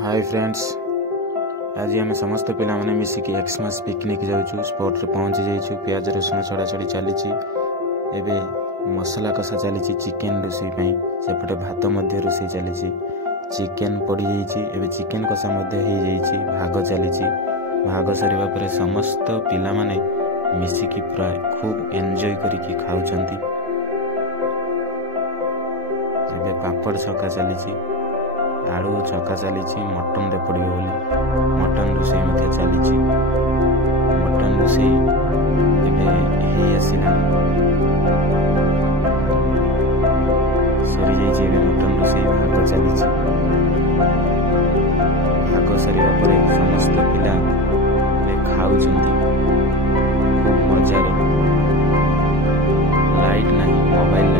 Hi friends, आज आम समस्त पिला माने मिसिकी एक्समास पिकनिक जाऊँ। स्पॉट रे पहुँची जाइछु। प्याज रसुण छड़ा छड़ी चली एबे मसला कषा चली चिकेन रोषे सेपटे भात मध्य रोषे चली चिकेन पड़ी जाइए। चिकेन कषा भाग चली भाग सरिबा परे समस्त पिला माने मिसिकी पूरा खूब एंजॉय करिकी खाउछंती। एबे पापड़ छका चली आलू छका चली मटन दे पड़े बोली मटन रोषे चली मटन रोषे आसला सरी जाइए। मटन रोषे भाग चली भाग सरिया पर समस्त पिला खाऊछंती खूब मजा। लाइट नहीं मोबाइल